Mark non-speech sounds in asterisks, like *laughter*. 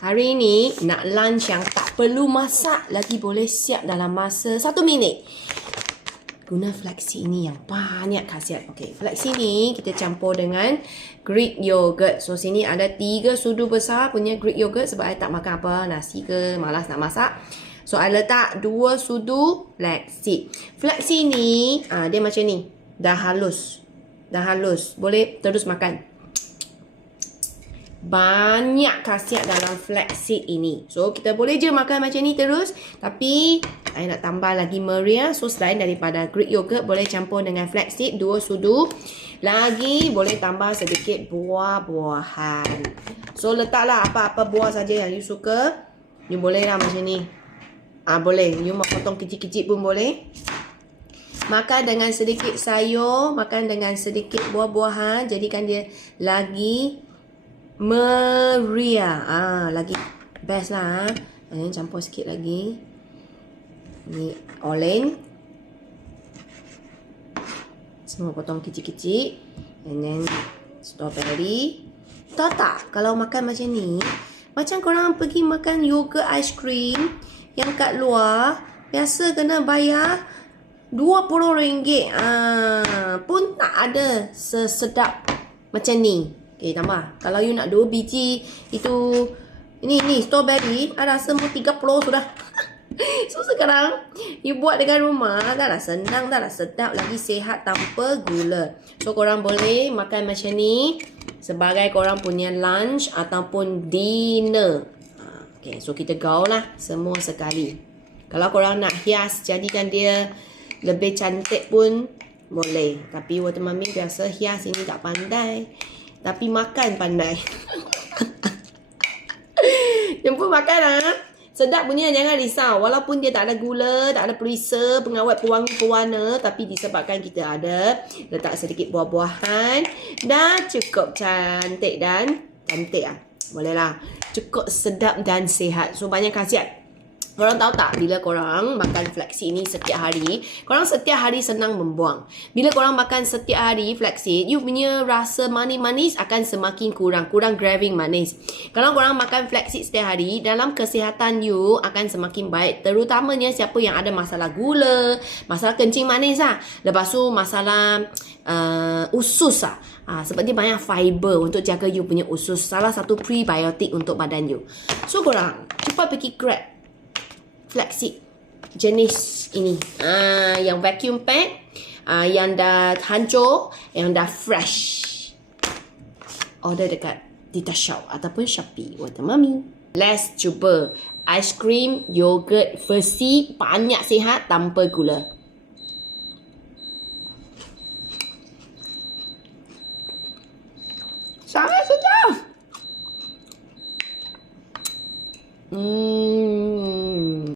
Hari ni nak lunch yang tak perlu masak lagi boleh siap dalam masa satu minit. Guna flaxi ini yang banyak khasiat. Okey, flaxi ni kita campur dengan Greek yogurt. So sini ada tiga sudu besar punya Greek yogurt sebab saya tak makan apa nasi ke malas nak masak. So I letak dua sudu flaxseed. Flaxseed ni ah, dia macam ni. Dah halus. Dah halus. Boleh terus makan banyak khasiat dalam flaxseed ini. So, kita boleh je makan macam ni terus. Tapi, saya nak tambah lagi meriah. So, selain daripada Greek yogurt, boleh campur dengan flaxseed, dua sudu. Lagi, boleh tambah sedikit buah-buahan. So, letaklah apa-apa buah saja yang you suka. You boleh lah macam ni. Ah boleh. You mau potong kecil-kecil pun boleh. Makan dengan sedikit sayur, makan dengan sedikit buah-buahan, jadikan dia lagi Maria. Ah, lagi best lah. Ini campur sikit lagi. Ni olen. Semua potong kecil-kecil. And then strawberry. Tahu tak kalau makan macam ni, macam korang pergi makan yogurt ice cream yang kat luar, biasa kena bayar RM20. Ah, pun tak ada sesedap macam ni. Okay, tambah. Kalau you nak dua biji itu ini ni strawberry, I rasa mau 30 sudah. *laughs* so sekarang you buat dengan rumah dah lah senang dah lah sedap lagi sehat tanpa gula. So korang boleh makan macam ni sebagai korang punya lunch ataupun dinner. Ha, okay, so kita gaul lah semua sekali. Kalau korang nak hias jadikan dia lebih cantik pun boleh. Tapi water mami biasa hias ini tak pandai. Tapi makan pandai. *laughs* Jemput makan lah. Sedap punya jangan risau. Walaupun dia tak ada gula, tak ada perisa, pengawet pewangi pewarna. Tapi disebabkan kita ada letak sedikit buah-buahan. Dan cukup cantik dan cantik lah. Boleh lah. Cukup sedap dan sihat. So banyak khasiat. Korang tahu tak bila korang makan flaxseed ini setiap hari, korang setiap hari senang membuang. Bila korang makan setiap hari flaxseed, you punya rasa manis-manis akan semakin kurang, kurang craving manis. Kalau korang makan flaxseed setiap hari, dalam kesihatan you akan semakin baik. Terutamanya siapa yang ada masalah gula, masalah kencing manis lah. Lepas tu masalah uh, usus lah. Ha, sebab dia banyak fiber untuk jaga you punya usus. Salah satu prebiotik untuk badan you. So korang, cepat pergi grab Flexi jenis ini. Ah uh, yang vacuum pack, ah uh, yang dah hancur, yang dah fresh. Order dekat Dita Shop ataupun Shopee Water Mami. Let's cuba ice cream yogurt versi banyak sihat tanpa gula. Sorry.